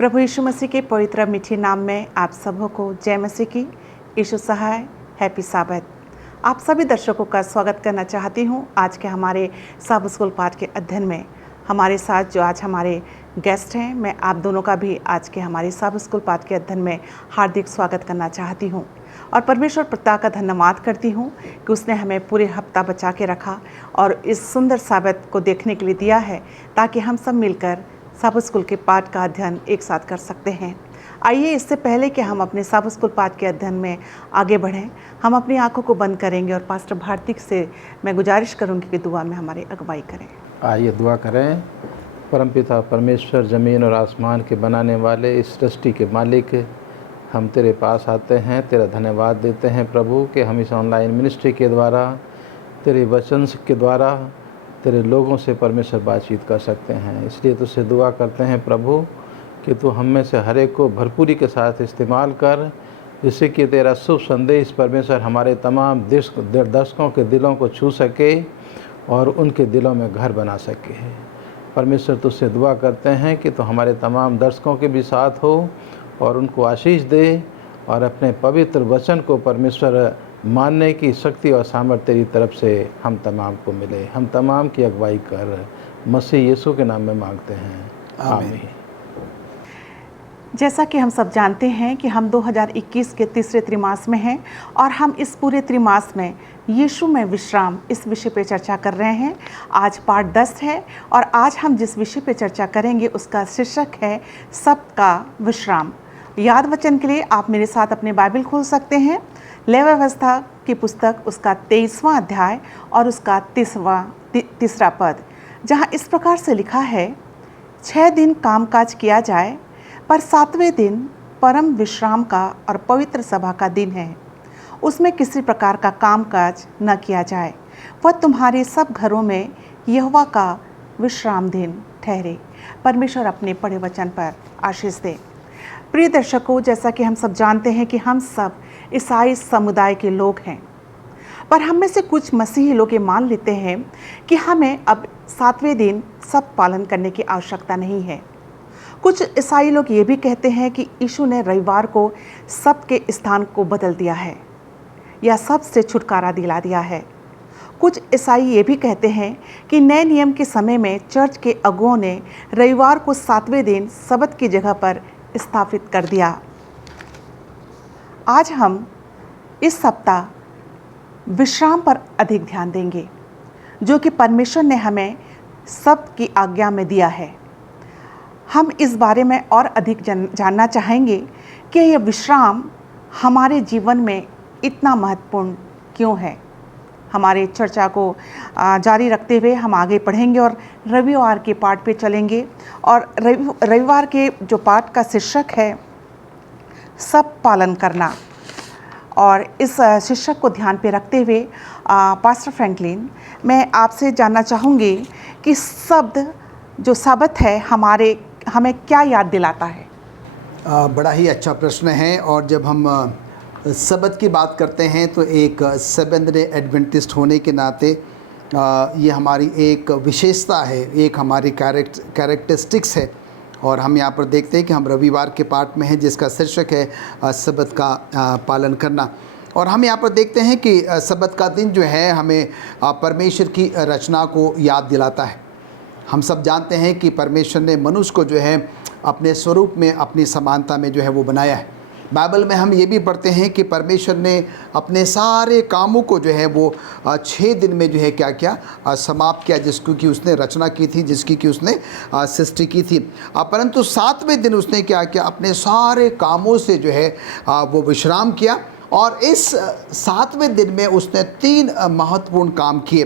प्रभु यीशु मसीह के पवित्र मीठे नाम में आप सबों को जय मसीह की। यीशु सहाय, हैप्पी साबत। आप सभी दर्शकों का स्वागत करना चाहती हूं आज के हमारे सब स्कूल पाठ के अध्ययन में। हमारे साथ जो आज हमारे गेस्ट हैं, मैं आप दोनों का भी आज के हमारे सब स्कूल पाठ के अध्ययन में हार्दिक स्वागत करना चाहती हूं और परमेश्वर पिता का धन्यवाद करती हूं कि उसने हमें पूरे हफ्ता बचा के रखा और इस सुंदर साबत को देखने के लिए दिया है ताकि हम सब मिलकर सब स्कूल के पाठ का अध्ययन एक साथ कर सकते हैं। आइए, इससे पहले कि हम अपने सब स्कूल पाठ के अध्ययन में आगे बढ़ें, हम अपनी आंखों को बंद करेंगे और पास्टर भारती से मैं गुजारिश करूंगी कि दुआ में हमारी अगुवाई करें। आइए दुआ करें। परमपिता परमेश्वर, ज़मीन और आसमान के बनाने वाले, इस सृष्टि के मालिक, हम तेरे पास आते हैं, तेरा धन्यवाद देते हैं प्रभु कि हम इस ऑनलाइन मिनिस्ट्री के द्वारा, तेरे वचन के द्वारा, तेरे लोगों से परमेश्वर बातचीत कर सकते हैं। इसलिए तुझसे दुआ करते हैं प्रभु कि तू हम में से हर एक को भरपूरी के साथ इस्तेमाल कर, जिससे कि तेरा शुभ संदेश परमेश्वर हमारे तमाम दर्शकों के दिलों को छू सके और उनके दिलों में घर बना सके। परमेश्वर तुझसे दुआ करते हैं कि तू हमारे तमाम दर्शकों के भी साथ हो और उनको आशीष दे और अपने पवित्र वचन को परमेश्वर मानने की शक्ति और सामर्थ्य तेरी तरफ से हम तमाम को मिले। हम तमाम की अगुवाई कर मसीह यीशु के नाम में मांगते हैं, आमीन। जैसा कि हम सब जानते हैं कि हम 2021 के तीसरे त्रिमास में हैं और हम इस पूरे त्रिमास में यीशु में विश्राम इस विषय पे चर्चा कर रहे हैं। आज पाठ 10 है और आज हम जिस विषय पे चर्चा करेंगे उसका शीर्षक है सबका विश्राम। याद वचन के लिए आप मेरे साथ अपने बाइबल खोल सकते हैं। लेवी व्यवस्था की पुस्तक उसका 23वां अध्याय और उसका तीसरा पद, जहां इस प्रकार से लिखा है, 6 दिन कामकाज किया जाए पर 7वें दिन परम विश्राम का और पवित्र सभा का दिन है। उसमें किसी प्रकार का कामकाज न किया जाए। वह तुम्हारे सब घरों में यहोवा का विश्राम दिन ठहरे। परमेश्वर अपने पढ़े वचन पर आशीष दे। प्रिय दर्शकों, जैसा कि हम सब जानते हैं कि हम सब ईसाई समुदाय के लोग हैं, पर हम में से कुछ मसीही लोग ये मान लेते हैं कि हमें अब 7वें दिन सब पालन करने की आवश्यकता नहीं है। कुछ ईसाई लोग ये भी कहते हैं कि यीशु ने रविवार को सब के स्थान को बदल दिया है या सब से छुटकारा दिला दिया है। कुछ ईसाई ये भी कहते हैं कि नए नियम के समय में चर्च के अगुओं ने रविवार को 7वें दिन सब्त की जगह पर स्थापित कर दिया। आज हम इस सप्ताह विश्राम पर अधिक ध्यान देंगे, जो कि परमेश्वर ने हमें सब की आज्ञा में दिया है। हम इस बारे में और अधिक जानना चाहेंगे कि यह विश्राम हमारे जीवन में इतना महत्वपूर्ण क्यों है। हमारे चर्चा को जारी रखते हुए हम आगे पढ़ेंगे और रविवार के पाठ पे चलेंगे। और रविवार के जो पाठ का शीर्षक है सब पालन करना, और इस शीर्षक को ध्यान पे रखते हुए पास्टर फ्रैंकलिन, मैं आपसे जानना चाहूँगी कि शब्द जो साबत है हमें क्या याद दिलाता है। बड़ा ही अच्छा प्रश्न है। और जब हम सबत की बात करते हैं तो एक सेवेंथ डे एडवेंटिस्ट होने के नाते ये हमारी एक विशेषता है, एक हमारी कैरेक्टरिस्टिक्स है। और हम यहाँ पर देखते हैं कि हम रविवार के पाठ में हैं जिसका शीर्षक है सबत का पालन करना। और हम यहाँ पर देखते हैं कि सबत का दिन जो है हमें परमेश्वर की रचना को याद दिलाता है। हम सब जानते हैं कि परमेश्वर ने मनुष्य को जो है अपने स्वरूप में, अपनी समानता में जो है वो बनाया है। बाइबल में हम ये भी पढ़ते हैं कि परमेश्वर ने अपने सारे कामों को जो है वो 6 दिन में जो है क्या किया, समाप्त किया, जिसकी कि उसने रचना की थी, जिसकी कि उसने सृष्टि की थी। परंतु 7वें दिन उसने क्या किया, अपने सारे कामों से जो है वो विश्राम किया। और इस 7वें दिन में उसने 3 महत्वपूर्ण काम किए।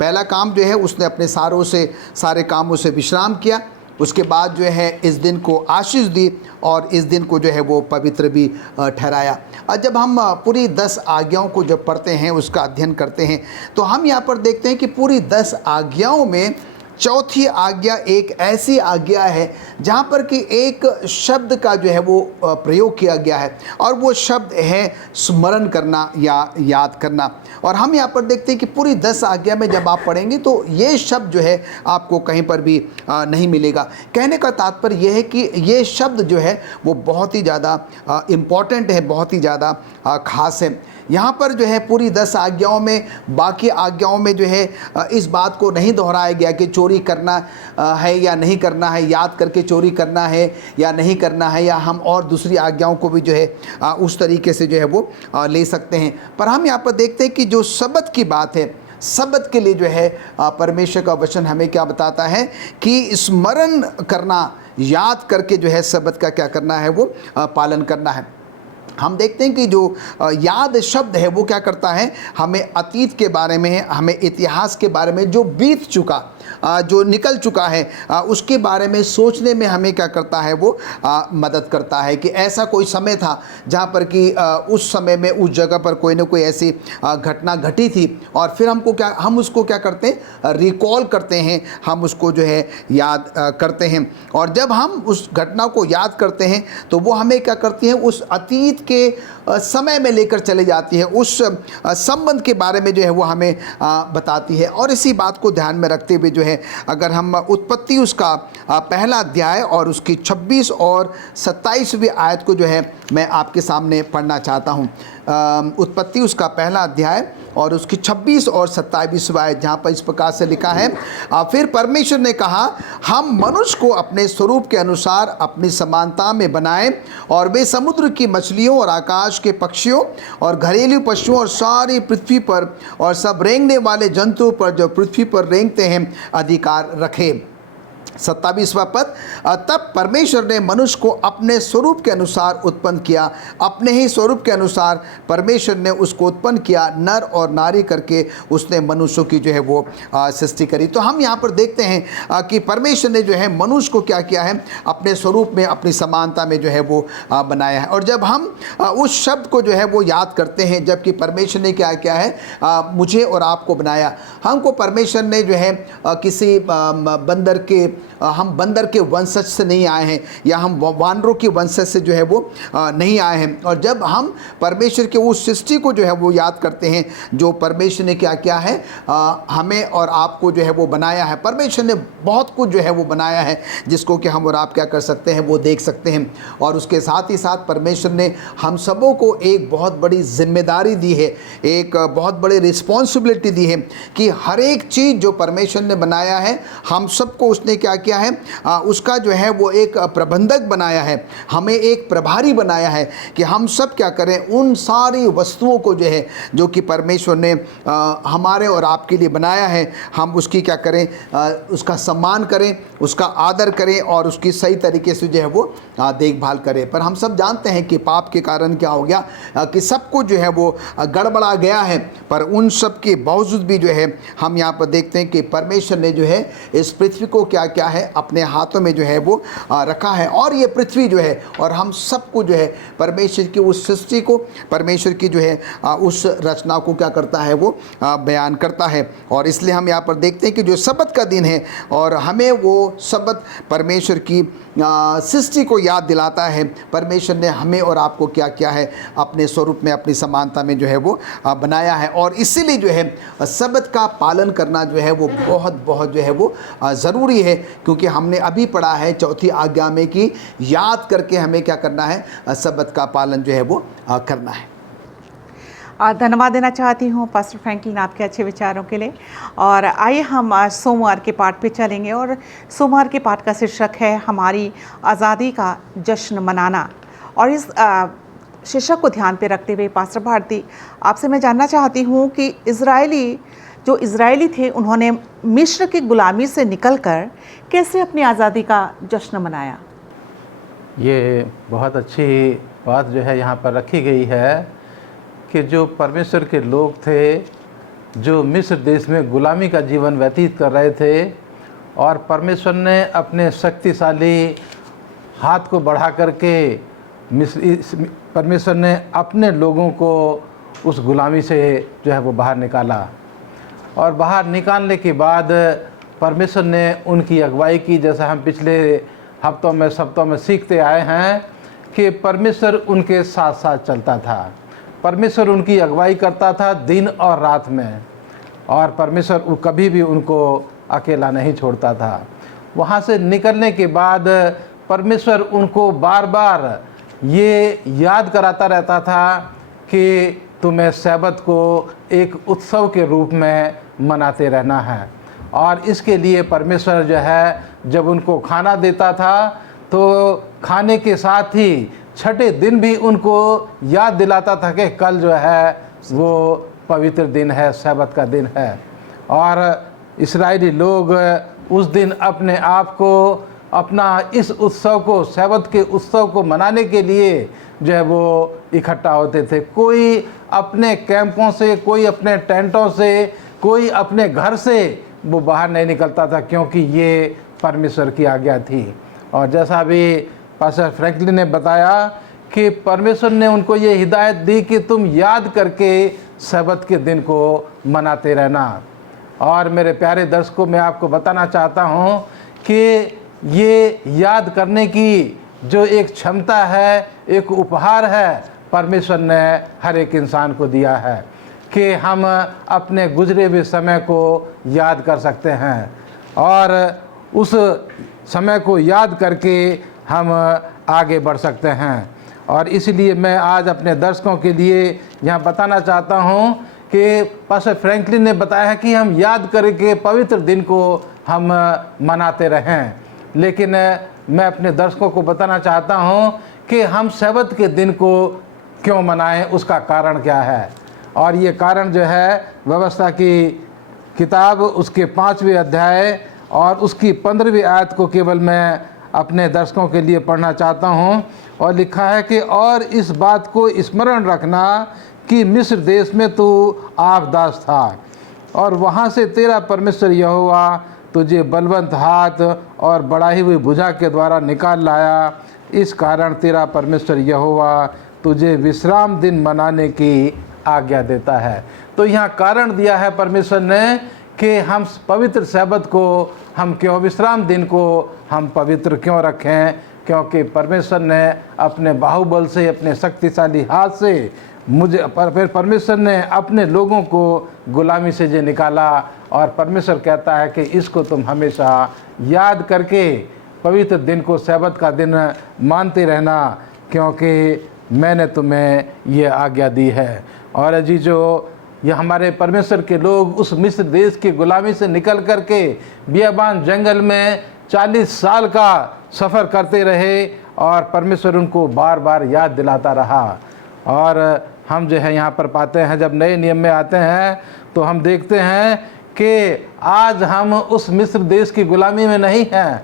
पहला काम जो है, उसने अपने सारे कामों से विश्राम किया। उसके बाद जो है इस दिन को आशीष दी और इस दिन को जो है वो पवित्र भी ठहराया। और जब हम पूरी 10 आज्ञाओं को जब पढ़ते हैं, उसका अध्ययन करते हैं, तो हम यहाँ पर देखते हैं कि पूरी 10 आज्ञाओं में चौथी आज्ञा एक ऐसी आज्ञा है जहाँ पर कि एक शब्द का जो है वो प्रयोग किया गया है, और वो शब्द है स्मरण करना या याद करना। और हम यहाँ पर देखते हैं कि पूरी 10 आज्ञा में जब आप पढ़ेंगे तो ये शब्द जो है आपको कहीं पर भी नहीं मिलेगा। कहने का तात्पर्य यह है कि ये शब्द जो है वो बहुत ही ज़्यादा इम्पॉर्टेंट है, बहुत ही ज़्यादा ख़ास है। यहाँ पर जो है पूरी 10 आज्ञाओं में, बाकी आज्ञाओं में जो है इस बात को नहीं दोहराया गया कि चोरी करना है या नहीं करना है, याद करके चोरी करना है या नहीं करना है, या हम और दूसरी आज्ञाओं को भी जो है उस तरीके से जो है वो ले सकते हैं। पर हम यहाँ पर देखते हैं कि जो सबत की बात है, सबत के लिए जो है परमेश्वर का वचन हमें क्या बताता है कि स्मरण करना, याद करके जो है सबत का क्या करना है, वो पालन करना है। हम देखते हैं कि जो याद शब्द है वो क्या करता है, हमें अतीत के बारे में, हमें इतिहास के बारे में, जो बीत चुका, जो निकल चुका है, उसके बारे में सोचने में हमें क्या करता है, वो मदद करता है कि ऐसा कोई समय था जहाँ पर कि उस समय में उस जगह पर कोई ना कोई ऐसी घटना घटी थी, और फिर हम उसको क्या करते हैं, रिकॉल करते हैं, हम उसको जो है याद करते हैं। और जब हम उस घटना को याद करते हैं तो वो हमें क्या करती है, उस अतीत के समय में लेकर चले जाती है, उस संबंध के बारे में जो है वो हमें बताती है। और इसी बात को ध्यान में रखते हुए जो है, अगर हम उत्पत्ति उसका पहला अध्याय और उसकी 26 और 27वीं आयत को जो है मैं आपके सामने पढ़ना चाहता हूँ। उत्पत्ति उसका पहला अध्याय और उसकी 26 और 27वीं आयत, जहाँ पर इस प्रकार से लिखा है, फिर परमेश्वर ने कहा, हम मनुष्य को अपने स्वरूप के अनुसार अपनी समानता में बनाएं, और वे समुद्र की मछलियों और आकाश के पक्षियों और घरेलू पशुओं और सारी पृथ्वी पर और सब रेंगने वाले जंतुओं पर जो पृथ्वी पर रेंगते हैं अधिकार रखें। 27वां पद, तब परमेश्वर ने मनुष्य को अपने स्वरूप के अनुसार उत्पन्न किया, अपने ही स्वरूप के अनुसार परमेश्वर ने उसको उत्पन्न किया, नर और नारी करके उसने मनुष्यों की जो है वो सृष्टि करी। तो हम यहाँ पर देखते हैं कि परमेश्वर ने जो है मनुष्य को क्या किया है, अपने स्वरूप में, अपनी समानता में जो है वो बनाया है। और जब हम उस शब्द को जो है वो याद करते हैं, जबकि परमेश्वर ने क्या किया है, मुझे और आपको बनाया, हमको परमेश्वर ने जो है किसी हम बंदर के वंशज से नहीं आए हैं, या हम वानरों के वंशज से जो है वो नहीं आए हैं। और जब हम परमेश्वर के उस सृष्टि को जो है वो याद करते हैं, जो परमेश्वर ने क्या किया है, हमें और आपको जो है वो बनाया है। परमेश्वर ने बहुत कुछ जो है वो बनाया है, जिसको कि हम और आप क्या कर सकते हैं, वो देख सकते हैं। और उसके साथ ही साथ परमेश्वर ने हम सबों को एक बहुत बड़ी जिम्मेदारी दी है, एक बहुत बड़ी रिस्पॉन्सिबिलिटी दी है कि हर एक चीज़ जो परमेश्वर ने बनाया है, हम सबको उसने क्या किया है, उसका जो है वो एक प्रबंधक बनाया है, हमें एक प्रभारी बनाया है कि हम सब क्या करें, उन सारी वस्तुओं को जो है, जो कि परमेश्वर ने हमारे और आपके लिए बनाया है, हम उसकी क्या करें, उसका सम्मान करें, उसका आदर करें और उसकी सही तरीके से जो है वो देखभाल करें। पर हम सब जानते हैं कि पाप के कारण क्या हो गया, कि सब कुछ जो है वो गड़बड़ा गया है। पर उन सब के बावजूद भी जो है हम यहाँ पर देखते हैं कि परमेश्वर ने जो है इस पृथ्वी को क्या क्या है, अपने हाथों में जो है वो रखा है। और ये पृथ्वी जो है और हम सबको जो है परमेश्वर की उस सृष्टि को, परमेश्वर की जो है उस रचना को क्या करता है, वो बयान करता है। और इसलिए हम यहाँ पर देखते हैं कि जो सबत का दिन है, और हमें वो सबत परमेश्वर की सृष्टि को याद दिलाता है। परमेश्वर ने हमें और आपको क्या किया है, अपने स्वरूप में, अपनी समानता में जो है वो बनाया है। और इसीलिए जो है सबत का पालन करना जो है वो बहुत बहुत जो है वो ज़रूरी है, क्योंकि हमने अभी पढ़ा है चौथी आज्ञा में कि याद करके हमें क्या करना है, सबत का पालन जो है वो करना है। धन्यवाद देना चाहती हूँ पास्टर फ्रैंकलिन आपके अच्छे विचारों के लिए। और आइए हम आज सोमवार के पाठ पे चलेंगे, और सोमवार के पाठ का शीर्षक है हमारी आज़ादी का जश्न मनाना। और इस शीर्षक को ध्यान पे रखते हुए पास्टर भारती, आपसे मैं जानना चाहती हूँ कि जो इज़राइली थे, उन्होंने मिस्र की गुलामी से निकलकर कैसे अपनी आज़ादी का जश्न मनाया। ये बहुत अच्छी बात जो है यहाँ पर रखी गई है कि जो परमेश्वर के लोग थे, जो मिस्र देश में गुलामी का जीवन व्यतीत कर रहे थे, और परमेश्वर ने अपने शक्तिशाली हाथ को बढ़ा करके परमेश्वर ने अपने लोगों को उस गुलामी से जो है वो बाहर निकाला। और बाहर निकालने के बाद परमेश्वर ने उनकी अगुवाई की। जैसा हम पिछले सप्ताहों में सीखते आए हैं कि परमेश्वर उनके साथ साथ चलता था, परमेश्वर उनकी अगुवाई करता था दिन और रात में, और परमेश्वर कभी भी उनको अकेला नहीं छोड़ता था। वहाँ से निकलने के बाद परमेश्वर उनको बार बार ये याद कराता रहता था कि तुम्हें सब्त को एक उत्सव के रूप में मनाते रहना है। और इसके लिए परमेश्वर जो है जब उनको खाना देता था तो खाने के साथ ही छठे दिन भी उनको याद दिलाता था कि कल जो है वो पवित्र दिन है, सब्त का दिन है। और इस्राएली लोग उस दिन अपने आप को, अपना इस उत्सव को, सब्त के उत्सव को मनाने के लिए जो है वो इकट्ठा होते थे। कोई अपने कैंपों से, कोई अपने टेंटों से, कोई अपने घर से वो बाहर नहीं निकलता था, क्योंकि ये परमेश्वर की आज्ञा थी। और जैसा भी पास्टर फ्रैंकलिन ने बताया कि परमेश्वर ने उनको ये हिदायत दी कि तुम याद करके सब्त के दिन को मनाते रहना। और मेरे प्यारे दर्शकों, मैं आपको बताना चाहता हूँ कि ये याद करने की जो एक क्षमता है, एक उपहार है, परमेश्वर ने हर एक इंसान को दिया है कि हम अपने गुजरे हुए समय को याद कर सकते हैं और उस समय को याद करके हम आगे बढ़ सकते हैं। और इसलिए मैं आज अपने दर्शकों के लिए यहाँ बताना चाहता हूँ कि पास्टर फ्रैंकलिन ने बताया है कि हम याद करके पवित्र दिन को हम मनाते रहें, लेकिन मैं अपने दर्शकों को बताना चाहता हूँ कि हम सब्त के दिन को क्यों मनाएं, उसका कारण क्या है। और ये कारण जो है व्यवस्था की किताब उसके 5वें अध्याय और उसकी 15वीं आयत को केवल मैं अपने दर्शकों के लिए पढ़ना चाहता हूँ। और लिखा है कि और इस बात को स्मरण रखना कि मिस्र देश में तू आपदास था और वहाँ से तेरा परमेश्वर यहोवा तुझे बलवंत हाथ और बढ़ाई हुई भुजा के द्वारा निकाल लाया। इस कारण तेरा परमेश्वर यहोवा तुझे विश्राम दिन मनाने की आज्ञा देता है। तो यहाँ कारण दिया है परमेश्वर ने कि हम पवित्र सब्त को, हम क्यों विश्राम दिन को हम पवित्र क्यों रखें, क्योंकि परमेश्वर ने अपने बाहुबल से, अपने शक्तिशाली हाथ से फिर परमेश्वर ने अपने लोगों को गुलामी से जो निकाला। और परमेश्वर कहता है कि इसको तुम हमेशा याद करके पवित्र दिन को, सब्त का दिन मानते रहना, क्योंकि मैंने तुम्हें ये आज्ञा दी है। और अजीजों, ये हमारे परमेश्वर के लोग उस मिस्र देश की गुलामी से निकल करके बियाबान जंगल में 40 साल का सफ़र करते रहे और परमेश्वर उनको बार बार याद दिलाता रहा। और हम जो है यहाँ पर पाते हैं, जब नए नियम में आते हैं तो हम देखते हैं कि आज हम उस मिस्र देश की गुलामी में नहीं हैं,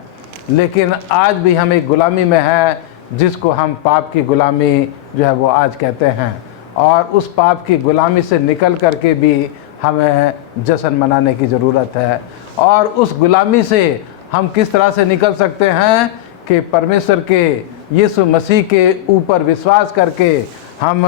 लेकिन आज भी हम एक गुलामी में हैं जिसको हम पाप की गुलामी जो है वो आज कहते हैं। और उस पाप की गुलामी से निकल करके भी हमें जश्न मनाने की ज़रूरत है। और उस गुलामी से हम किस तरह से निकल सकते हैं कि परमेश्वर के यीशु मसीह के ऊपर विश्वास करके हम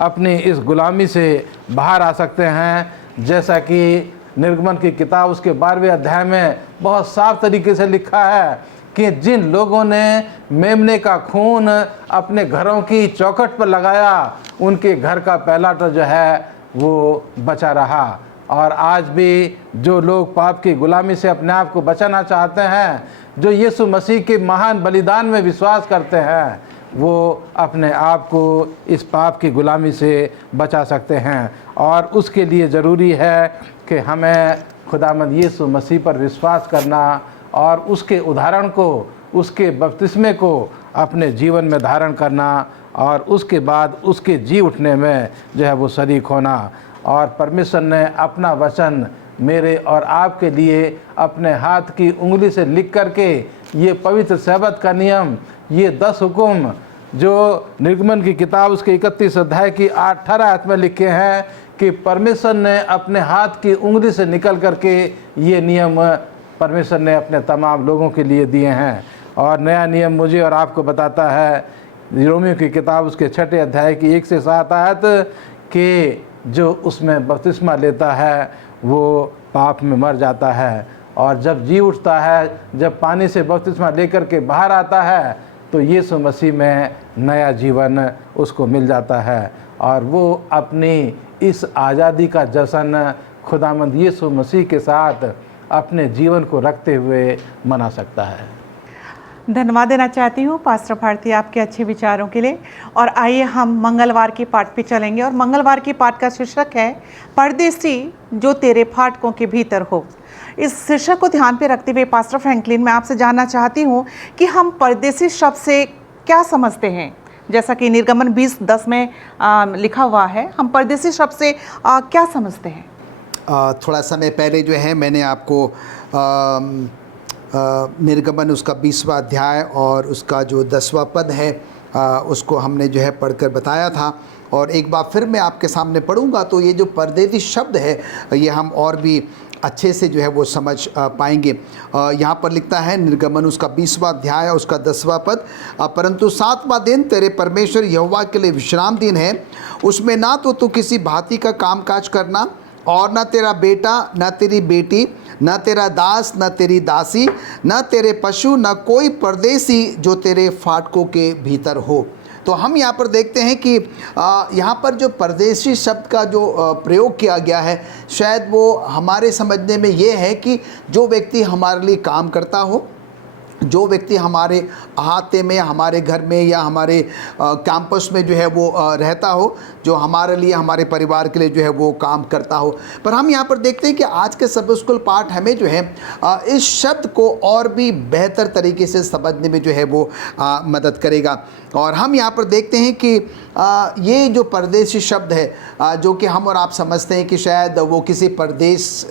अपनी इस गुलामी से बाहर आ सकते हैं। जैसा कि निर्गमन की किताब उसके 12वें अध्याय में बहुत साफ तरीके से लिखा है कि जिन लोगों ने मेमने का खून अपने घरों की चौखट पर लगाया, उनके घर का पहलाटा जो है वो बचा रहा। और आज भी जो लोग पाप की गुलामी से अपने आप को बचाना चाहते हैं, जो यीशु मसीह के महान बलिदान में विश्वास करते हैं, वो अपने आप को इस पाप की गुलामी से बचा सकते हैं। और उसके लिए ज़रूरी है कि हमें खुदावंद यीशु मसीह पर विश्वास करना और उसके उदाहरण को, उसके बपतिस्मे को अपने जीवन में धारण करना और उसके बाद उसके जी उठने में जो है वो शरीक होना। और परमेश्वर ने अपना वचन मेरे और आपके लिए अपने हाथ की उंगली से लिख करके ये पवित्र सब्त का नियम, ये 10 हुक्म जो निर्गमन की किताब उसके 31 अध्याय की 18 आयत में लिखे हैं कि परमेश्वर ने अपने हाथ की उंगली से निकल करके ये नियम परमेश्वर ने अपने तमाम लोगों के लिए दिए हैं। और नया नियम मुझे और आपको बताता है रोमियो की किताब उसके 6 अध्याय की 1 से 7 आयत कि जो उसमें बपतिस्मा लेता है वो पाप में मर जाता है और जब जी उठता है, जब पानी से बपतिस्मा लेकर के बाहर आता है, तो यीशु मसीह में नया जीवन उसको मिल जाता है और वो अपनी इस आज़ादी का जश्न खुदावंद यीशु मसीह के साथ अपने जीवन को रखते हुए मना सकता है। धन्यवाद देना चाहती हूँ पास्टर भारती आपके अच्छे विचारों के लिए। और आइए हम मंगलवार के पाठ पे चलेंगे और मंगलवार के पाठ का शीर्षक है परदेसी जो तेरे फाटकों के भीतर हो। इस शीर्षक को ध्यान पे रखते हुए पास्टर फ्रैंकलिन, मैं आपसे जानना चाहती हूँ कि हम परदेसी शब्द से क्या समझते हैं। जैसा कि निर्गमन 20:10 में लिखा हुआ है, हम परदेसी शब्द से क्या समझते हैं। थोड़ा समय पहले जो है मैंने आपको निर्गमन उसका 20वां अध्याय और उसका जो 10वां पद है उसको हमने जो है पढ़कर बताया था, और एक बार फिर मैं आपके सामने पढ़ूंगा तो ये जो परदेसी शब्द है ये हम और भी अच्छे से जो है वो समझ पाएंगे। यहाँ पर लिखता है निर्गमन उसका 20वां अध्याय उसका 10वां पद, परंतु 7वां दिन तेरे परमेश्वर यहोवा के लिए विश्राम दिन है, उसमें ना तो तू किसी भांति का कामकाज करना और न तेरा बेटा न तेरी बेटी न तेरा दास न तेरी दासी न तेरे पशु न कोई परदेसी जो तेरे फाटकों के भीतर हो। तो हम यहाँ पर देखते हैं कि यहाँ पर जो परदेसी शब्द का जो प्रयोग किया गया है, शायद वो हमारे समझने में ये है कि जो व्यक्ति हमारे लिए काम करता हो, जो व्यक्ति हमारे अहाते में, हमारे घर में या हमारे कैंपस में जो है वो रहता हो, जो हमारे लिए, हमारे परिवार के लिए जो है वो काम करता हो। पर हम यहाँ पर देखते हैं कि आज के सबक स्कूल पाठ हमें जो है इस शब्द को और भी बेहतर तरीके से समझने में जो है वो मदद करेगा। और हम यहाँ पर देखते हैं कि ये जो परदेसी शब्द है जो कि हम और आप समझते हैं कि शायद वो किसी परदेश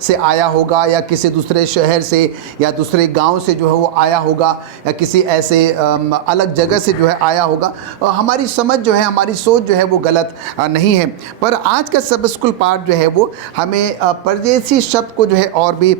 से आया होगा या किसी दूसरे शहर से या दूसरे गांव से जो है वो आया होगा या किसी ऐसे अलग जगह से जो है आया होगा, हमारी समझ जो है, हमारी सोच जो है वो गलत नहीं है। पर आज का सबक स्कूल पाठ जो है वो हमें परदेसी शब्द को जो है और भी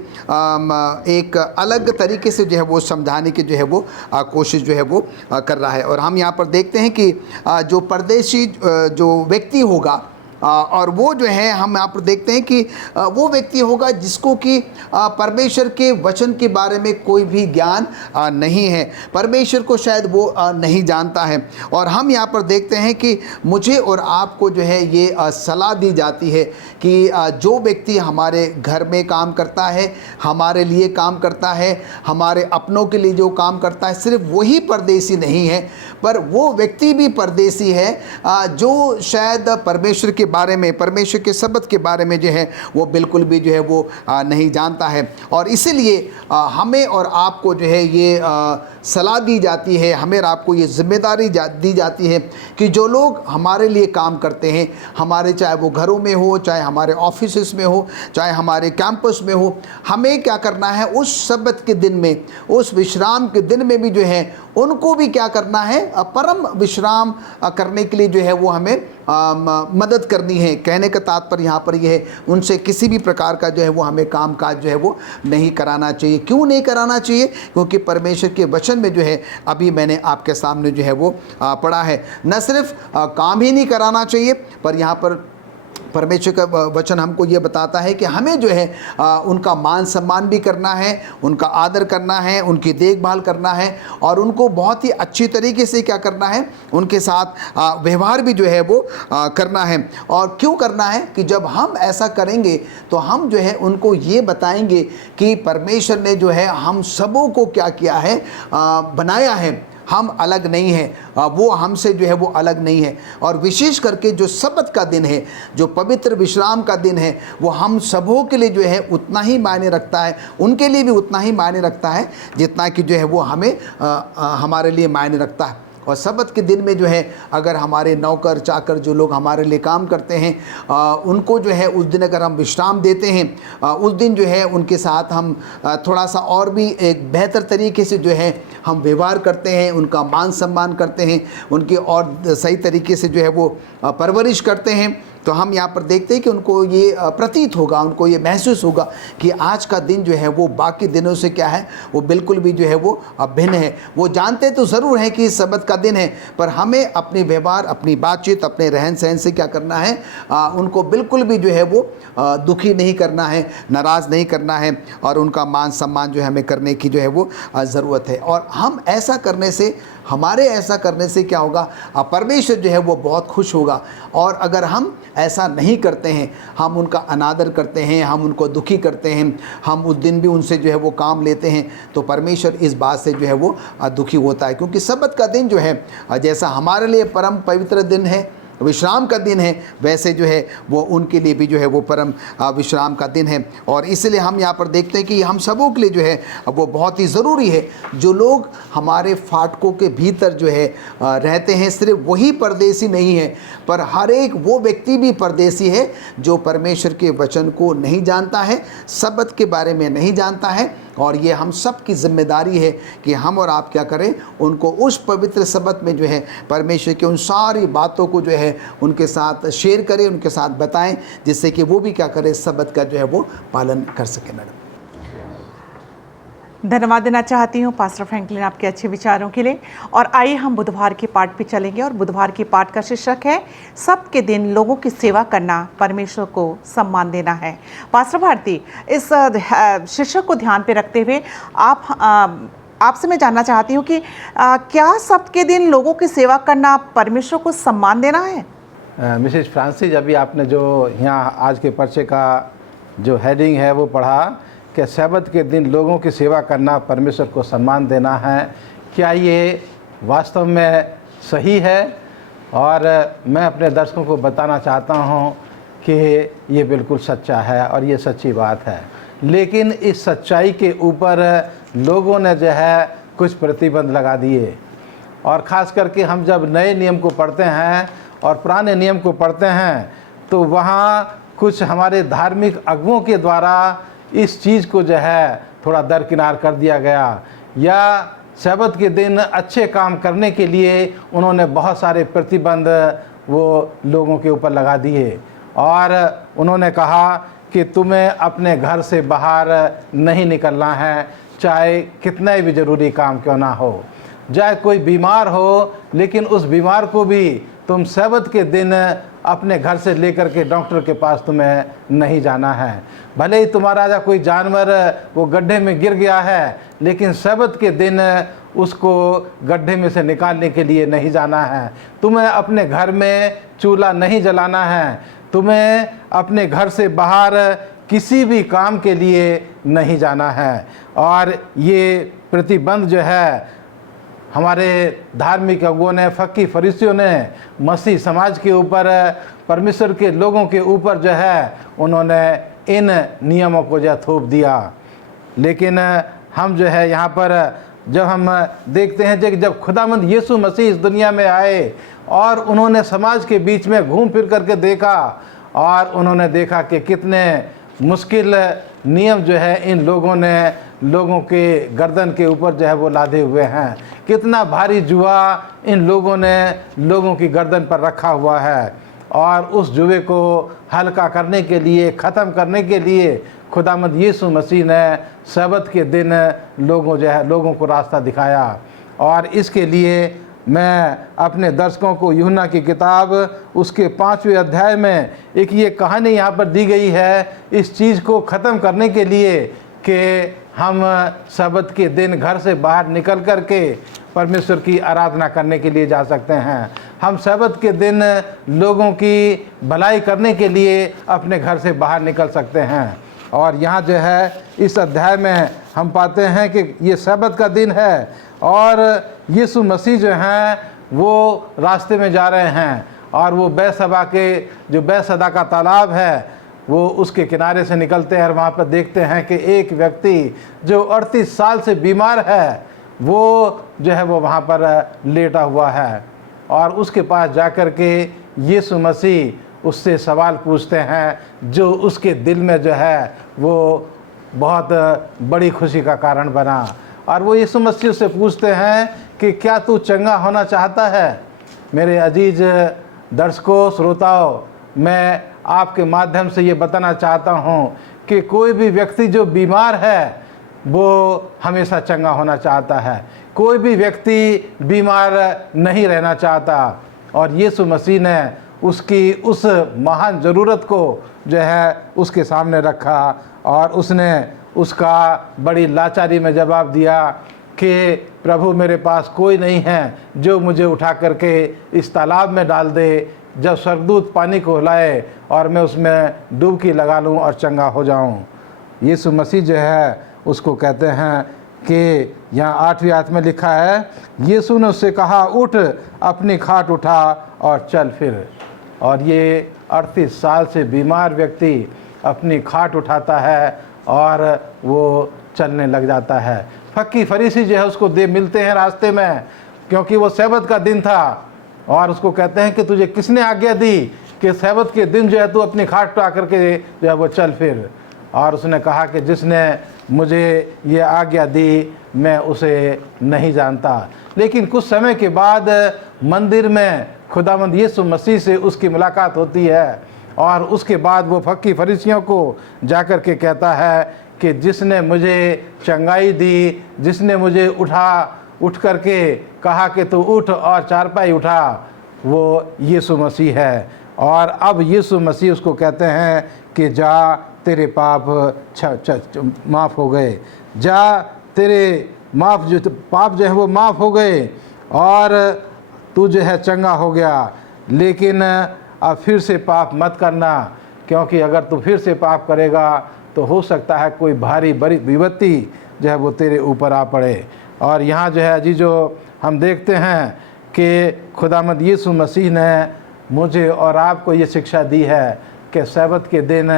एक अलग तरीके से जो है वो समझाने की जो है वो कोशिश जो है वो कर रहा है। और हम यहाँ पर देखते हैं कि जो परदेशी जो व्यक्ति होगा और वो जो है हम यहाँ पर देखते हैं कि वो व्यक्ति होगा जिसको कि परमेश्वर के वचन के बारे में कोई भी ज्ञान नहीं है, परमेश्वर को शायद वो नहीं जानता है। और हम यहाँ पर देखते हैं कि मुझे और आपको जो है ये सलाह दी जाती है कि जो व्यक्ति हमारे घर में काम करता है, हमारे लिए काम करता है, हमारे अपनों के लिए जो काम करता है, सिर्फ वही परदेसी नहीं है, पर वो व्यक्ति भी परदेसी है जो शायद परमेश्वर के बारे में, परमेश्वर के शब्द के बारे में जो है वो बिल्कुल भी जो है वो नहीं जानता है। और इसीलिए हमें और आपको जो है ये सलाह दी जाती है, हमें और आपको ये जिम्मेदारी दी जाती है कि जो लोग हमारे लिए काम करते हैं, हमारे चाहे वो घरों में हो, चाहे हमारे ऑफिस में हो, चाहे हमारे कैंपस में हो, हमें क्या करना है उस शब्द के दिन में, उस विश्राम के दिन में भी जो है उनको भी क्या करना है, परम विश्राम करने के लिए जो है वो हमें मदद करनी है। कहने का तात्पर्य यहाँ पर यह है, उनसे किसी भी प्रकार का जो है वो हमें काम काज जो है वो नहीं कराना चाहिए। क्यों नहीं कराना चाहिए? क्योंकि परमेश्वर के वचन में जो है अभी मैंने आपके सामने जो है वो पढ़ा है, न सिर्फ काम ही नहीं कराना चाहिए, पर यहाँ पर परमेश्वर का वचन हमको ये बताता है कि हमें जो है उनका मान सम्मान भी करना है, उनका आदर करना है, उनकी देखभाल करना है और उनको बहुत ही अच्छी तरीके से क्या करना है, उनके साथ व्यवहार भी जो है वो करना है। और क्यों करना है कि जब हम ऐसा करेंगे तो हम जो है उनको ये बताएंगे कि परमेश्वर ने जो है हम सबों को क्या किया है, बनाया है, हम अलग नहीं हैं, वो हमसे जो है वो अलग नहीं है। और विशेष करके जो सब्त का दिन है, जो पवित्र विश्राम का दिन है, वो हम सबों के लिए जो है उतना ही मायने रखता है, उनके लिए भी उतना ही मायने रखता है जितना कि जो है वो हमें हमारे लिए मायने रखता है। और सब्त के दिन में जो है अगर हमारे नौकर चाकर जो लोग हमारे लिए काम करते हैं उनको जो है उस दिन अगर हम विश्राम देते हैं, उस दिन जो है उनके साथ हम थोड़ा सा और भी एक बेहतर तरीके से जो है हम व्यवहार करते हैं, उनका मान सम्मान करते हैं, उनकी और सही तरीके से जो है वो परवरिश करते हैं, तो हम यहाँ पर देखते हैं कि उनको ये प्रतीत होगा, उनको ये महसूस होगा कि आज का दिन जो है वो बाकी दिनों से क्या है, वो बिल्कुल भी जो है वो भिन्न है। वो जानते तो ज़रूर हैं कि सबत का दिन है, पर हमें अपने व्यवहार, अपनी बातचीत, अपने रहन सहन से क्या करना है, उनको बिल्कुल भी जो है वो दुखी नहीं करना है, नाराज़ नहीं करना है, और उनका मान सम्मान जो है हमें करने की जो है वो ज़रूरत है। और हम ऐसा करने से, हमारे ऐसा करने से क्या होगा, परमेश्वर जो है वो बहुत खुश होगा। और अगर हम ऐसा नहीं करते हैं, हम उनका अनादर करते हैं, हम उनको दुखी करते हैं, हम उस दिन भी उनसे जो है वो काम लेते हैं, तो परमेश्वर इस बात से जो है वो दुखी होता है। क्योंकि सबत का दिन जो है, जैसा हमारे लिए परम पवित्र दिन है, विश्राम का दिन है, वैसे जो है वो उनके लिए भी जो है वो परम विश्राम का दिन है। और इसलिए हम यहाँ पर देखते हैं कि हम सबों के लिए जो है वो बहुत ही ज़रूरी है। जो लोग हमारे फाटकों के भीतर जो है रहते हैं, सिर्फ वही परदेसी नहीं है, पर हर एक वो व्यक्ति भी परदेसी है जो परमेश्वर के वचन को नहीं जानता है, सबत के बारे में नहीं जानता है। और ये हम सब की जिम्मेदारी है कि हम और आप क्या करें, उनको उस पवित्र सबत में जो है परमेश्वर की उन सारी बातों को जो है उनके साथ शेयर करें, उनके साथ बताएं, जिससे कि वो भी क्या करें, सबत का जो है वो पालन कर सके। मैडम, धन्यवाद देना चाहती हूँ पास्टर फ्रैंकलिन आपके अच्छे विचारों के लिए। और आइए हम बुधवार के पाठ पे चलेंगे, और बुधवार के पाठ का शीर्षक है सबके दिन लोगों की सेवा करना, परमेश्वर को सम्मान देना है। पास्टर भारती, इस शीर्षक को ध्यान पे रखते हुए आपसे मैं जानना चाहती हूँ कि क्या सबके दिन लोगों की सेवा करना परमेश्वर को सम्मान देना है? मिसेस फ्रांसिस, अभी आपने जो यहाँ आज के पर्चे का जो हेडिंग है वो पढ़ा कि सब्त के दिन लोगों की सेवा करना, परमेश्वर को सम्मान देना है, क्या ये वास्तव में सही है? और मैं अपने दर्शकों को बताना चाहता हूँ कि ये बिल्कुल सच्चा है और ये सच्ची बात है। लेकिन इस सच्चाई के ऊपर लोगों ने जो है कुछ प्रतिबंध लगा दिए। और ख़ास करके हम जब नए नियम को पढ़ते हैं और पुराने नियम को पढ़ते हैं, तो वहाँ कुछ हमारे धार्मिक अगुओं के द्वारा इस चीज़ को जो है थोड़ा दरकिनार कर दिया गया, या सब्त के दिन अच्छे काम करने के लिए उन्होंने बहुत सारे प्रतिबंध वो लोगों के ऊपर लगा दिए। और उन्होंने कहा कि तुम्हें अपने घर से बाहर नहीं निकलना है, चाहे कितना भी ज़रूरी काम क्यों ना हो, चाहे कोई बीमार हो, लेकिन उस बीमार को भी तुम सब्त के दिन अपने घर से लेकर के डॉक्टर के पास तुम्हें नहीं जाना है। भले ही तुम्हारा कोई जानवर वो गड्ढे में गिर गया है, लेकिन सब्त के दिन उसको गड्ढे में से निकालने के लिए नहीं जाना है। तुम्हें अपने घर में चूल्हा नहीं जलाना है, तुम्हें अपने घर से बाहर किसी भी काम के लिए नहीं जाना है। और ये प्रतिबंध जो है हमारे धार्मिक अगुओं ने, फक्की फरीसियों ने मसीह समाज के ऊपर, परमेश्वर के लोगों के ऊपर जो है उन्होंने इन नियमों को जो थोप दिया। लेकिन हम जो है यहाँ पर जब हम देखते हैं कि जब खुदावंद यीशु मसीह इस दुनिया में आए और उन्होंने समाज के बीच में घूम फिर करके देखा, और उन्होंने देखा कि कितने मुश्किल नियम जो है इन लोगों ने लोगों के गर्दन के ऊपर जो है वो लादे हुए हैं, कितना भारी जुआ इन लोगों ने लोगों की गर्दन पर रखा हुआ है। और उस जुए को हल्का करने के लिए, ख़त्म करने के लिए खुदावंद यीशु मसीह ने सब्त के दिन लोगों को रास्ता दिखाया। और इसके लिए मैं अपने दर्शकों को यूहन्ना की किताब उसके 5वें अध्याय में एक ये कहानी यहाँ पर दी गई है, इस चीज़ को ख़त्म करने के लिए कि हम सब्त के दिन घर से बाहर निकल कर के परमेश्वर की आराधना करने के लिए जा सकते हैं। हम सब्त के दिन लोगों की भलाई करने के लिए अपने घर से बाहर निकल सकते हैं। और यहाँ जो है इस अध्याय में हम पाते हैं कि ये सब्त का दिन है और यीशु मसीह जो हैं वो रास्ते में जा रहे हैं, और वो बैसबा के जो बैसदा का तालाब है वो उसके किनारे से निकलते हैं, और वहाँ पर देखते हैं कि एक व्यक्ति जो 38 साल से बीमार है वो जो है वो वहाँ पर लेटा हुआ है। और उसके पास जाकर के यीशु मसीह उससे सवाल पूछते हैं जो उसके दिल में जो है वो बहुत बड़ी खुशी का कारण बना। और वो यीशु मसीह से पूछते हैं कि क्या तू चंगा होना चाहता है? मेरे अजीज दर्शकों, श्रोताओं, मैं आपके माध्यम से ये बताना चाहता हूँ कि कोई भी व्यक्ति जो बीमार है वो हमेशा चंगा होना चाहता है। कोई भी व्यक्ति बीमार नहीं रहना चाहता। और यीशु मसीह ने उसकी उस महान ज़रूरत को जो है उसके सामने रखा और उसने उसका बड़ी लाचारी में जवाब दिया कि प्रभु मेरे पास कोई नहीं है जो मुझे उठा करके इस तालाब में डाल दे, जब स्वर्गदूत पानी को हिलाए और मैं उसमें डुबकी लगा लूं और चंगा हो जाऊं। यीशु मसीह जो है उसको कहते हैं कि यहाँ 8वीं आयत में लिखा है, यीशु ने उससे कहा उठ अपनी खाट उठा और चल फिर। और ये 38 साल से बीमार व्यक्ति अपनी खाट उठाता है और वो चलने लग जाता है। फक्की फरीसी जो है उसको दे मिलते हैं रास्ते में, क्योंकि वो सब्त का दिन था और उसको कहते हैं कि तुझे किसने आज्ञा दी कि सब्त के दिन जो है तू अपनी खाट उठा करके जो है वो चल फिर। और उसने कहा कि जिसने मुझे ये आज्ञा दी मैं उसे नहीं जानता। लेकिन कुछ समय के बाद मंदिर में खुदावंद यीशु मसीह से उसकी मुलाकात होती है और उसके बाद वो फक्की फरीसियों को जाकर के कहता है कि जिसने मुझे चंगाई दी, जिसने मुझे उठ करके कहा कि तू उठ और चारपाई उठा, वो यीशु मसीह है। और अब यीशु मसीह उसको कहते हैं कि जा तेरे पाप माफ़ हो गए, जा तेरे पाप जो है वो माफ़ हो गए और तू जो है चंगा हो गया। लेकिन अब फिर से पाप मत करना, क्योंकि अगर तू फिर से पाप करेगा तो हो सकता है कोई भारी बड़ी विपत्ति जो है वो तेरे ऊपर आ पड़े। और यहाँ जो है अजीजो हम देखते हैं कि खुदावंद यीशु मसीह ने मुझे और आपको ये शिक्षा दी है कि सब्त के दिन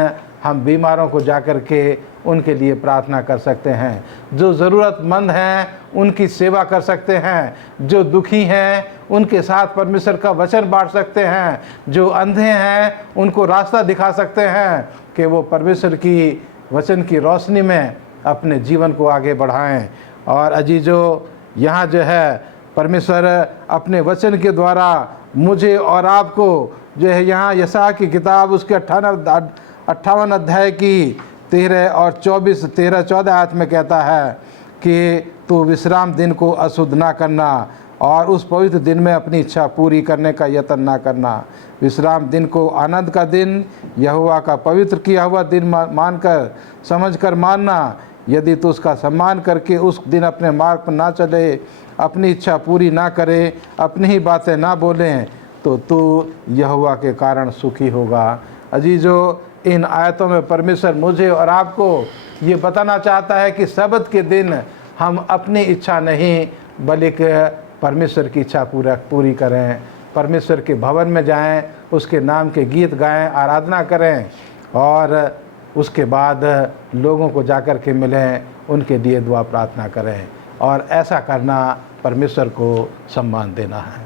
हम बीमारों को जाकर के उनके लिए प्रार्थना कर सकते हैं, जो ज़रूरतमंद हैं उनकी सेवा कर सकते हैं, जो दुखी हैं उनके साथ परमेश्वर का वचन बांट सकते हैं, जो अंधे हैं उनको रास्ता दिखा सकते हैं कि वो परमेश्वर की वचन की रोशनी में अपने जीवन को आगे बढ़ाएं। और अजीजो यहाँ जो है परमेश्वर अपने वचन के द्वारा मुझे और आपको जो है यहाँ यशायाह की किताब उसके 58 अध्याय की 13 और 14 आयत में कहता है कि तू विश्राम दिन को अशुद्ध ना करना और उस पवित्र दिन में अपनी इच्छा पूरी करने का यत्न ना करना। विश्राम दिन को आनंद का दिन, यहोवा का पवित्र किया हुआ दिन मानकर समझकर मानना। यदि तू उसका सम्मान करके उस दिन अपने मार्ग पर ना चले, अपनी इच्छा पूरी ना करे, अपनी ही बातें ना बोलें, तो तू यहोवा के कारण सुखी होगा। अजीजो, इन आयतों में परमेश्वर मुझे और आपको ये बताना चाहता है कि सब्त के दिन हम अपनी इच्छा नहीं बल्कि परमेश्वर की इच्छा पूरी करें, परमेश्वर के भवन में जाएं, उसके नाम के गीत गाएं, आराधना करें और उसके बाद लोगों को जाकर के मिलें, उनके लिए दुआ प्रार्थना करें। और ऐसा करना परमेश्वर को सम्मान देना है।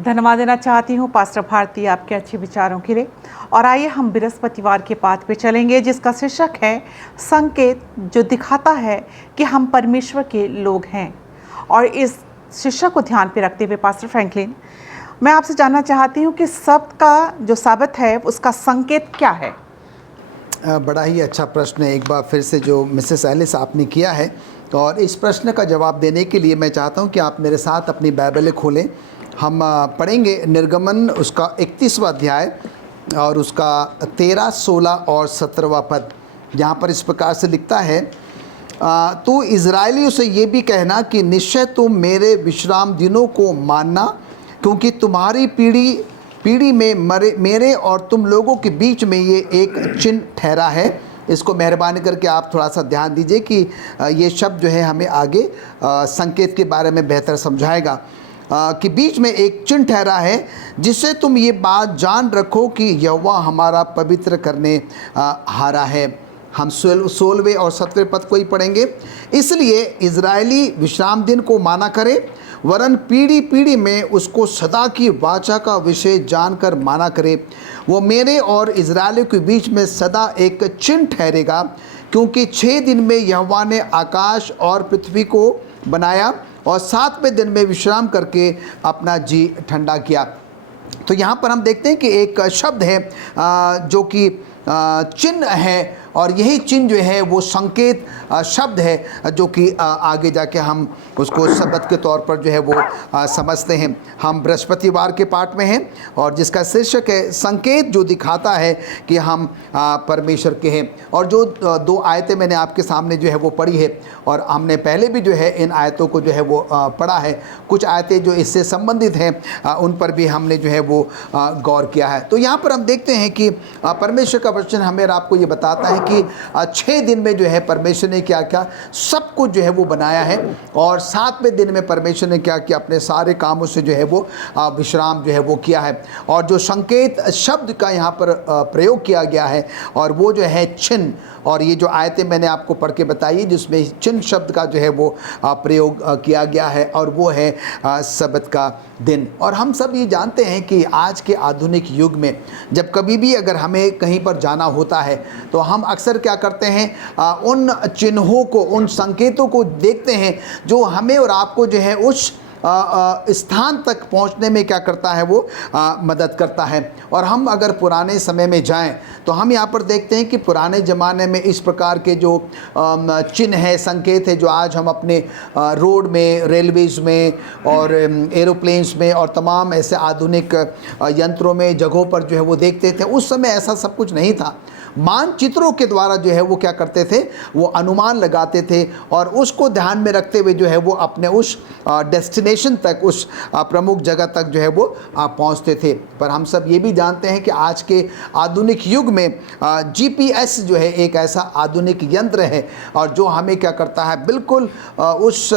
धन्यवाद देना चाहती हूँ पास्टर भारती आपके अच्छे विचारों के लिए। और आइए हम बृहस्पतिवार के पाठ पे चलेंगे, जिसका शीर्षक है संकेत जो दिखाता है कि हम परमेश्वर के लोग हैं। और इस शीर्षक को ध्यान पे रखते हुए पास्टर फ्रैंकलिन, मैं आपसे जानना चाहती हूँ कि सब्त का जो साबत है उसका संकेत क्या है? बड़ा ही अच्छा प्रश्न है एक बार फिर से जो मिसेस एलिस आपने किया है। और इस प्रश्न का जवाब देने के लिए मैं चाहता हूं कि आप मेरे साथ अपनी बाइबलें खोलें। हम पढ़ेंगे निर्गमन उसका 31वां अध्याय और उसका 13, 16 और 17वां पद। यहाँ पर इस प्रकार से लिखता है, तो इज़राइलियों से ये भी कहना कि निश्चय तुम मेरे विश्राम दिनों को मानना, क्योंकि तुम्हारी पीढ़ी में मेरे और तुम लोगों के बीच में ये एक चिन्ह ठहरा है। इसको मेहरबानी करके आप थोड़ा सा ध्यान दीजिए कि ये शब्द जो है हमें आगे संकेत के बारे में बेहतर समझाएगा। कि बीच में एक चिन्ह ठहरा है, जिससे तुम ये बात जान रखो कि यहोवा हमारा पवित्र करने हारा है। हम 16वें और 17वें पद को ही पढ़ेंगे। इसलिए इज़राइली विश्राम दिन को माना करे, वरन पीढ़ी पीढ़ी में उसको सदा की वाचा का विषय जानकर माना करे। वो मेरे और इज़राइलियों के बीच में सदा एक चिन्ह ठहरेगा, क्योंकि 6 दिन में यहोवा ने आकाश और पृथ्वी को बनाया और 7वें दिन में विश्राम करके अपना जी ठंडा किया। तो यहाँ पर हम देखते हैं कि एक शब्द है जो कि चिन्ह है, और यही चिन्ह जो है वो संकेत शब्द है जो कि आगे जाके हम उसको शब्द के तौर पर जो है वो समझते हैं। हम बृहस्पतिवार के पाठ में हैं और जिसका शीर्षक है संकेत जो दिखाता है कि हम परमेश्वर के हैं। और जो दो आयतें मैंने आपके सामने जो है वो पढ़ी है, और हमने पहले भी जो है इन आयतों को जो है वो पढ़ा है। कुछ आयतें जो इससे संबंधित हैं उन पर भी हमने जो है वो गौर किया है। तो यहाँ पर हम देखते हैं कि परमेश्वर का वचन हमें और आपको ये बताता है कि 6 दिन में जो है परमेश्वर ने क्या क्या सब कुछ जो है वो बनाया है, और 7वें दिन में परमेश्वर ने क्या किया, अपने सारे कामों से जो है वो विश्राम जो है वो किया है। और जो संकेत शब्द का यहाँ पर प्रयोग किया गया है और वो जो है चिन्ह, और ये जो आयतें मैंने आपको पढ़ के बताई जिसमें चिन्ह शब्द का जो है वो प्रयोग किया गया है, और वो है सब्त का दिन। और हम सब ये जानते हैं कि आज के आधुनिक युग में जब कभी भी अगर हमें कहीं पर जाना होता है तो हम अक्सर क्या करते हैं, उन चिन्हों को, उन संकेतों को देखते हैं जो हमें और आपको जो है उस स्थान तक पहुंचने में क्या करता है, वो मदद करता है। और हम अगर पुराने समय में जाएं तो हम यहाँ पर देखते हैं कि पुराने ज़माने में इस प्रकार के जो चिन्ह है, संकेत है, जो आज हम अपने रोड में, रेलवेज़ में और एरोप्लेन्स में और तमाम ऐसे आधुनिक यंत्रों में, जगहों पर जो है वो देखते थे, उस समय ऐसा सब कुछ नहीं था। मानचित्रों के द्वारा जो है वो क्या करते थे, वो अनुमान लगाते थे और उसको ध्यान में रखते हुए जो है वो अपने उस डेस्टिनेशन तक, उस प्रमुख जगह तक जो है वो पहुंचते थे। पर हम सब ये भी जानते हैं कि आज के आधुनिक युग में GPS जो है एक ऐसा आधुनिक यंत्र है, और जो हमें क्या करता है, बिल्कुल उस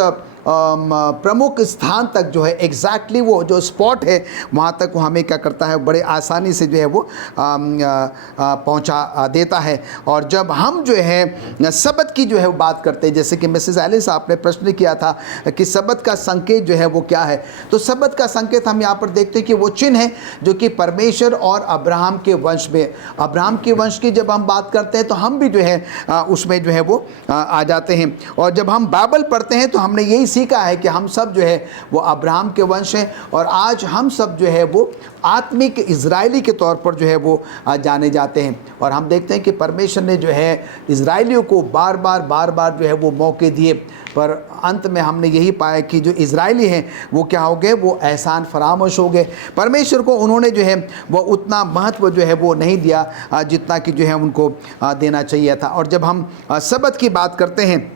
प्रमुख स्थान तक जो है, एग्जैक्टली वो जो स्पॉट है वहाँ तक वो हमें क्या करता है, बड़े आसानी से जो है वो पहुँचा देता है। और जब हम जो है सब्त की जो है वो बात करते हैं, जैसे कि मिसेस एलिस आपने प्रश्न किया था कि सब्त का संकेत जो है वो क्या है, तो सब्त का संकेत हम यहाँ पर देखते हैं कि वो चिन्ह है जो कि परमेश्वर और अब्राहम के वंश में, अब्राहम के वंश की जब हम बात करते हैं तो हम भी जो है उसमें जो है वो आ जाते हैं। और जब हम बाइबल पढ़ते हैं तो हमने यही सीखा है कि हम सब जो है वो अब्राहम के वंश हैं, और आज हम सब जो है वो आत्मिक इजरायली के तौर पर जो है वो जाने जाते हैं। और हम देखते हैं कि परमेश्वर ने जो है इजरायलियों को बार बार जो है वो मौके दिए, पर अंत में हमने यही पाया कि जो इजरायली हैं वो क्या हो गए, वो एहसान फरामोश हो गए। परमेश्वर को उन्होंने जो है वो उतना महत्व जो है वो नहीं दिया जितना कि जो है उनको देना चाहिए था। और जब हम सब्त की बात करते हैं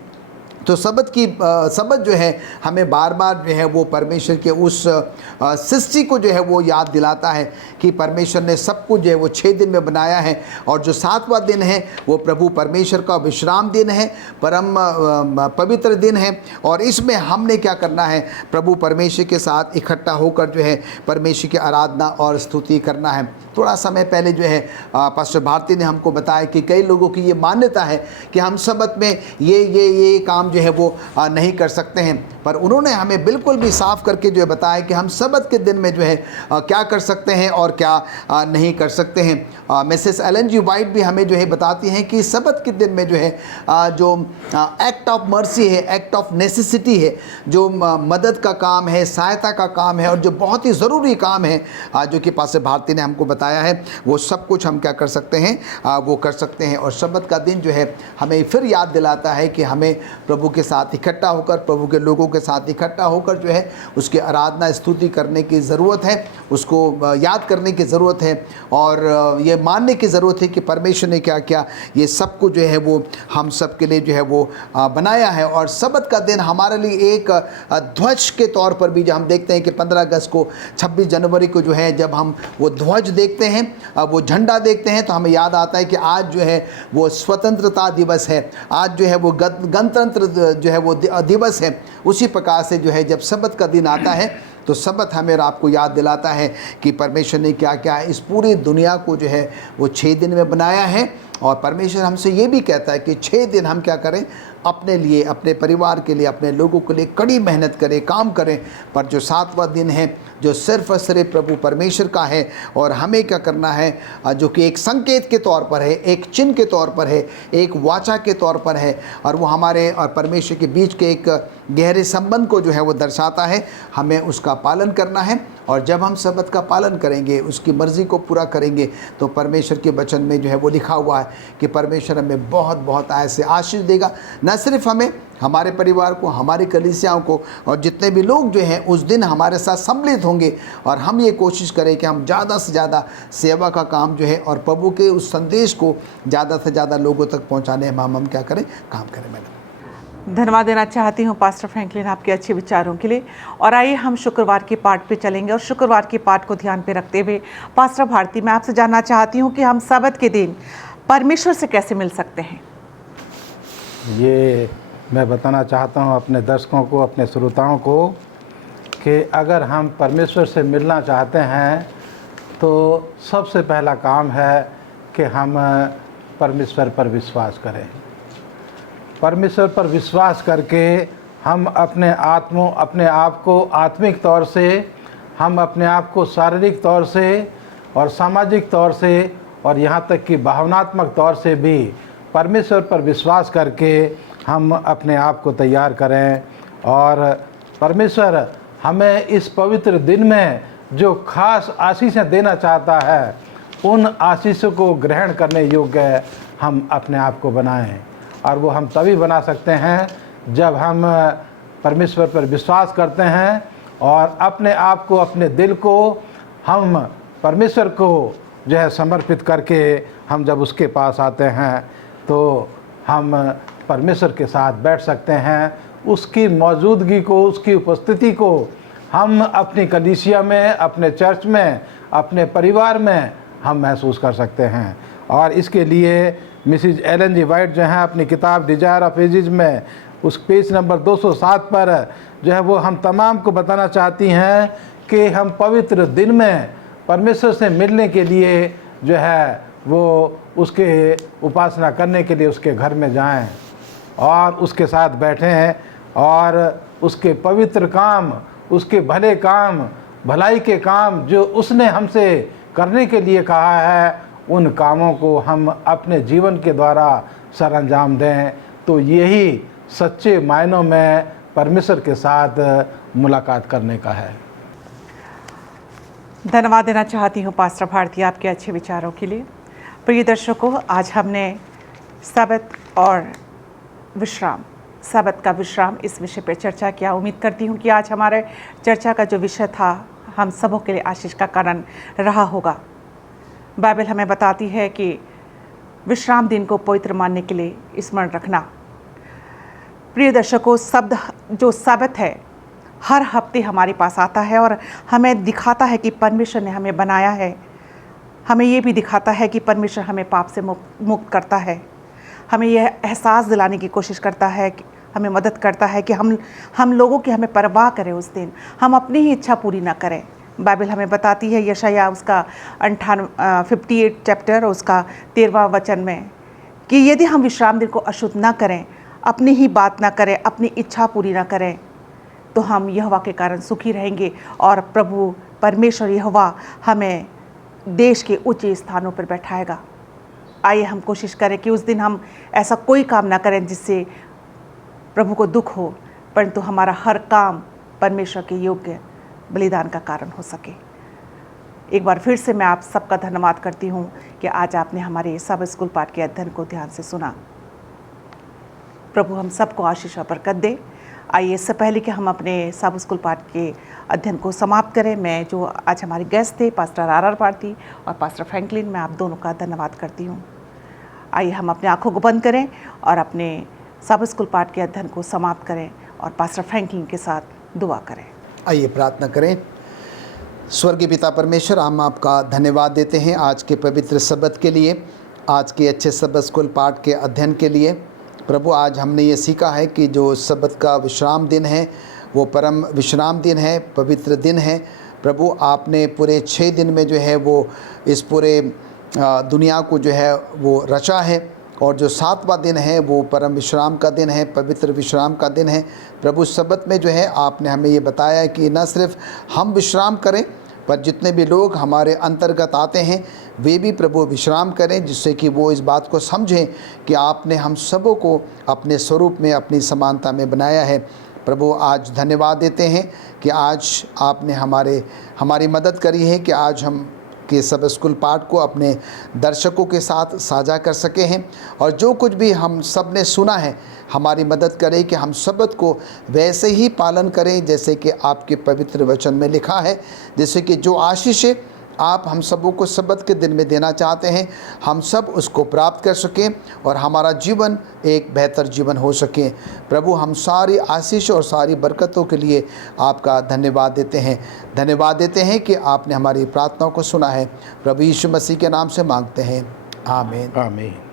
तो सब्त जो है हमें बार बार जो है वो परमेश्वर के उस सृष्टि को जो है वो याद दिलाता है कि परमेश्वर ने सब कुछ जो है वो 6 दिन में बनाया है, और जो 7वां दिन है वो प्रभु परमेश्वर का विश्राम दिन है, परम पवित्र दिन है। और इसमें हमने क्या करना है, प्रभु परमेश्वर के साथ इकट्ठा होकर जो है परमेश्वर की आराधना और स्तुति करना है। थोड़ा समय पहले जो है पास्टर भारती ने हमको बताया कि कई लोगों की ये मान्यता है कि हम सब्त में ये काम जो है वो नहीं कर सकते हैं, पर उन्होंने हमें बिल्कुल भी साफ करके जो है बताया कि हम सब्त के दिन में जो है क्या कर सकते हैं और क्या नहीं कर सकते हैं। मिसेस एलन जी वाइट भी हमें जो है बताती हैं कि सब्त के दिन में जो है जो एक्ट ऑफ मर्सी है, एक्ट ऑफ नेसेसिटी है, जो मदद का काम है, सहायता का काम है, और जो बहुत ही ज़रूरी काम है जो कि पास्टर भारती ने हमको बताया है, वो सब कुछ हम क्या कर सकते हैं, वो कर सकते हैं। और सब्त का दिन जो है हमें फिर याद दिलाता है कि हमें प्रभु के साथ इकट्ठा होकर, प्रभु के लोगों के साथ इकट्ठा होकर जो है उसकी आराधना स्तुति करने की ज़रूरत है, उसको याद करने की ज़रूरत है, और ये मानने की ज़रूरत है कि परमेश्वर ने क्या किया, ये सब कुछ जो है वो हम सब के लिए जो है वो बनाया है। और सब्त का दिन हमारे लिए एक ध्वज के तौर पर भी, जो हम देखते हैं कि 15 अगस्त को, 26 जनवरी को जो है जब हम वो ध्वज देखते हैं, वो झंडा देखते हैं, तो हमें याद आता है कि आज जो है वो स्वतंत्रता दिवस है, आज जो है वो गणतंत्र जो है वो दिवस है। उसी प्रकार से जो है जब सब्त का दिन आता है तो सब्त हमें और आपको याद दिलाता है कि परमेश्वर ने क्या क्या इस पूरी दुनिया को जो है वो 6 दिन में बनाया है। और परमेश्वर हमसे ये भी कहता है कि 6 दिन हम क्या करें, अपने लिए, अपने परिवार के लिए, अपने लोगों के लिए कड़ी मेहनत करें, काम करें। पर जो 7वां दिन है जो सिर्फ और सिर्फ प्रभु परमेश्वर का है, और हमें क्या करना है, जो कि एक संकेत के तौर पर है, एक चिन्ह के तौर पर है, एक वाचा के तौर पर है, और वो हमारे और परमेश्वर के बीच के एक गहरे संबंध को जो है वो दर्शाता है। हमें उसका पालन करना है, और जब हम सबत का पालन करेंगे, उसकी मर्ज़ी को पूरा करेंगे, तो परमेश्वर के वचन में जो है वो लिखा हुआ है कि परमेश्वर हमें बहुत बहुत ऐसे आशीष देगा। न सिर्फ हमें, हमारे परिवार को, हमारी कलीसियाओं को, और जितने भी लोग जो हैं उस दिन हमारे साथ सम्मिलित होंगे। और हम ये कोशिश करें कि हम ज़्यादा से ज़्यादा सेवा का काम जो है और प्रभु के उस संदेश को ज़्यादा से ज़्यादा लोगों तक पहुँचाने हम क्या करें, काम करें। मैडम, धन्यवाद देना चाहती हूँ पास्टर फ्रैंकलिन आपके अच्छे विचारों के लिए। और आइए हम शुक्रवार के पाठ पे चलेंगे, और शुक्रवार के पाठ को ध्यान पे रखते हुए पास्टर भारती, मैं आपसे जानना चाहती हूँ कि हम सब्त के दिन परमेश्वर से कैसे मिल सकते हैं। ये मैं बताना चाहता हूँ अपने दर्शकों को, अपने श्रोताओं को, कि अगर हम परमेश्वर से मिलना चाहते हैं तो सबसे पहला काम है कि हम परमेश्वर पर विश्वास करें। परमेश्वर पर विश्वास करके हम अपने आप को आत्मिक तौर से, हम अपने आप को शारीरिक तौर से और सामाजिक तौर से और यहाँ तक कि भावनात्मक तौर से भी परमेश्वर पर विश्वास करके हम अपने आप को तैयार करें। और परमेश्वर हमें इस पवित्र दिन में जो खास आशीषें देना चाहता है, उन आशीषों को ग्रहण करने योग्य हम अपने आप को बनाएं। और वो हम तभी बना सकते हैं जब हम परमेश्वर पर विश्वास करते हैं और अपने आप को, अपने दिल को हम परमेश्वर को जो है समर्पित करके हम जब उसके पास आते हैं तो हम परमेश्वर के साथ बैठ सकते हैं। उसकी मौजूदगी को, उसकी उपस्थिति को हम अपनी कलीसिया में, अपने चर्च में, अपने परिवार में हम महसूस कर सकते हैं। और इसके लिए मिसिज एलन जी वाइट जो हैं अपनी किताब डिजायर ऑफ एजेस में उस पेज नंबर 207 पर जो है वो हम तमाम को बताना चाहती हैं कि हम पवित्र दिन में परमेश्वर से मिलने के लिए जो है वो उसके उपासना करने के लिए उसके घर में जाएं और उसके साथ बैठें और उसके पवित्र काम, उसके भले काम, भलाई के काम जो उसने हमसे करने के लिए कहा है, उन कामों को हम अपने जीवन के द्वारा सरअंजाम दें। तो यही सच्चे मायनों में परमेश्वर के साथ मुलाकात करने का है। धन्यवाद देना चाहती हूँ पास्टर भारती आपके अच्छे विचारों के लिए। प्रिय दर्शकों, आज हमने सब्त और विश्राम, सब्त का विश्राम, इस विषय पर चर्चा किया। उम्मीद करती हूँ कि आज हमारे चर्चा का जो विषय था हम सबों के लिए आशीष का कारण रहा होगा। बाइबल हमें बताती है कि विश्राम दिन को पवित्र मानने के लिए स्मरण रखना। प्रिय दर्शकों, शब्द जो सब्त है हर हफ्ते हमारे पास आता है और हमें दिखाता है कि परमेश्वर ने हमें बनाया है। हमें ये भी दिखाता है कि परमेश्वर हमें पाप से मुक्त करता है। हमें यह एहसास दिलाने की कोशिश करता है, कि हमें मदद करता है कि हम लोगों की हमें परवाह करें उस दिन, हम अपनी ही इच्छा पूरी ना करें। बाइबल हमें बताती है यशायाह उसका 58 चैप्टर उसका 13वां वचन में कि यदि हम विश्राम दिन को अशुद्ध ना करें, अपनी ही बात ना करें, अपनी इच्छा पूरी ना करें, तो हम यहोवा के कारण सुखी रहेंगे और प्रभु परमेश्वर यहोवा हमें देश के ऊंचे स्थानों पर बैठाएगा। आइए हम कोशिश करें कि उस दिन हम ऐसा कोई काम ना करें जिससे प्रभु को दुख हो, परंतु हमारा हर काम परमेश्वर के योग्य बलिदान का कारण हो सके। एक बार फिर से मैं आप सबका धन्यवाद करती हूँ कि आज आपने हमारे सब स्कूल पाठ के अध्ययन को ध्यान से सुना। प्रभु हम सबको आशीष और बरकत दे। आइए, इससे पहले कि हम अपने सब स्कूल पाठ के अध्ययन को समाप्त करें, मैं जो आज हमारे गेस्ट थे पास्टर आर भारती और पास्टर फ्रैंकलिन, मैं आप दोनों का धन्यवाद करती हूँ। आइए हम अपने आँखों को बंद करें और अपने सब स्कूल पाठ के अध्ययन को समाप्त करें और पास्टर फ्रैंकलिन के साथ दुआ करें। आइए प्रार्थना करें। स्वर्गीय पिता परमेश्वर, हम आपका धन्यवाद देते हैं आज के पवित्र सब्त के लिए, आज के अच्छे सब स्कूल पाठ के अध्ययन के लिए। प्रभु, आज हमने ये सीखा है कि जो सब्त का विश्राम दिन है वो परम विश्राम दिन है, पवित्र दिन है। प्रभु, आपने पूरे 6 दिन में जो है वो इस पूरे दुनिया को जो है वो रचा है और जो 7वां दिन है वो परम विश्राम का दिन है, पवित्र विश्राम का दिन है। प्रभु सबत में जो है आपने हमें ये बताया है कि न सिर्फ हम विश्राम करें, पर जितने भी लोग हमारे अंतर्गत आते हैं वे भी प्रभु विश्राम करें, जिससे कि वो इस बात को समझें कि आपने हम सबों को अपने स्वरूप में, अपनी समानता में बनाया है। प्रभु आज धन्यवाद देते हैं कि आज आपने हमारी मदद करी है कि आज हम के सब स्कूल पाठ को अपने दर्शकों के साथ साझा कर सके हैं, और जो कुछ भी हम सब ने सुना है हमारी मदद करें कि हम सबत को वैसे ही पालन करें जैसे कि आपके पवित्र वचन में लिखा है, जैसे कि जो आशीष आप हम सबों को सबत के दिन में देना चाहते हैं हम सब उसको प्राप्त कर सकें और हमारा जीवन एक बेहतर जीवन हो सके। प्रभु हम सारी आशीष और सारी बरकतों के लिए आपका धन्यवाद देते हैं कि आपने हमारी प्रार्थनाओं को सुना है। प्रभु यीशु मसीह के नाम से मांगते हैं, आमीन। आमीन।